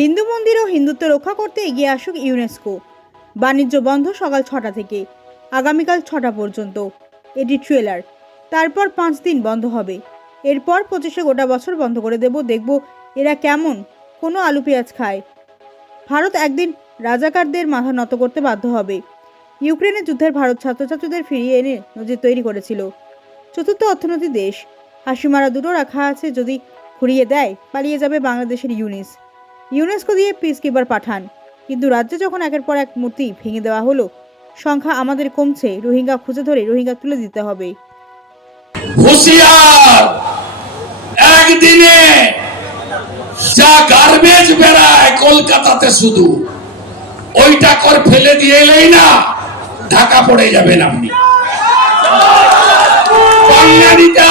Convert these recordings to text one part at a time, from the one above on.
হিন্দু মন্দির ও হিন্দুত্ব রক্ষা করতে এগিয়ে আসুক ইউনেস্কো। বাণিজ্য বন্ধ সকাল ছটা থেকে, আগামীকাল ছটা পর্যন্ত। এটি ট্রেলার তারপর পাঁচ দিন বন্ধ হবে। এরপর পঁচিশে গোটা বছর বন্ধ করে দেব। দেখব এরা কেমন? কোনো আলু পেঁয়াজ খায়। ভারত একদিন রাজাকারদের মাথা নত করতে বাধ্য হবে। ইউক্রেনের যুদ্ধের ভারত ছাত্রছাত্রীদের ফিরিয়ে এনে নজির তৈরি করেছিল। চতুর্থ অর্থনৈতিক দেশ। হাসিমারা দুটো রাখা আছে যদি ঘুরিয়ে দেয়, পালিয়ে যাবে বাংলাদেশের ইউনিস। ইউনেস্কো দিয়ে পিস কিপার পাঠান। কিন্তু রাজ্যে যখন একের পর এক মূর্তি ভেঙে দেওয়া হলো, সংখ্যা আমাদের কমছে, রোহিঙ্গা খুঁজে ধরে রোহিঙ্গা তুলে দিতে হবে। একদিনে যা গার্বেজ বেড়ায় কলকাতাতে শুধু, ওইটা কর ফেলে দিয়ে এলেই না, ঢাকা পড়ে যাবেন আপনি।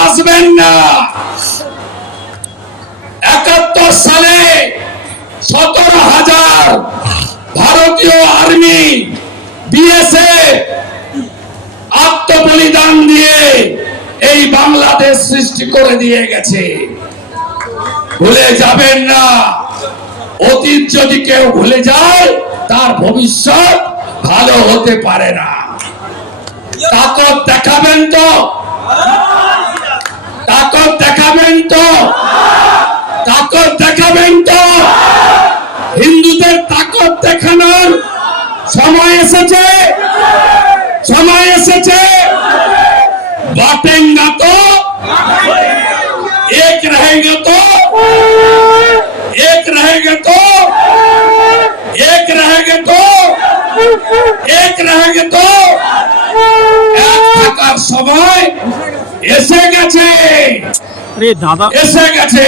আসবেন না। একাত্তর সালে সতেরো হাজার ভারতীয় আর্মি বিএসএফ আত্মবলিদান দিয়ে এই বাংলাদেশ সৃষ্টি করে দিয়ে গেছে। ভুলে যাবেন না, অতীত যদি কেউ ভুলে যায়, তার ভবিষ্যৎ ভালো হতে পারে না। তাকত দেখাবেন তো তাকত দেখাবেন তো তাকত দেখাবেন তো হিন্দুদের তাকত দেখানোর সময় এসেছে সময় এসেছে बांटेगा तो एक रहेंगे तो एक रहेंगे तो एक रहेंगे तो एक रहेंगे तो এক থাকার সময় এসে গেছে আরে দাদা এসে গেছে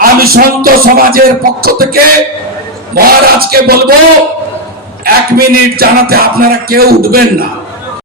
আমি সন্ত সমাজের পক্ষ থেকে মহারাজকে বলব এক মিনিট জানাতে আপনারা কেউ উঠবেন না।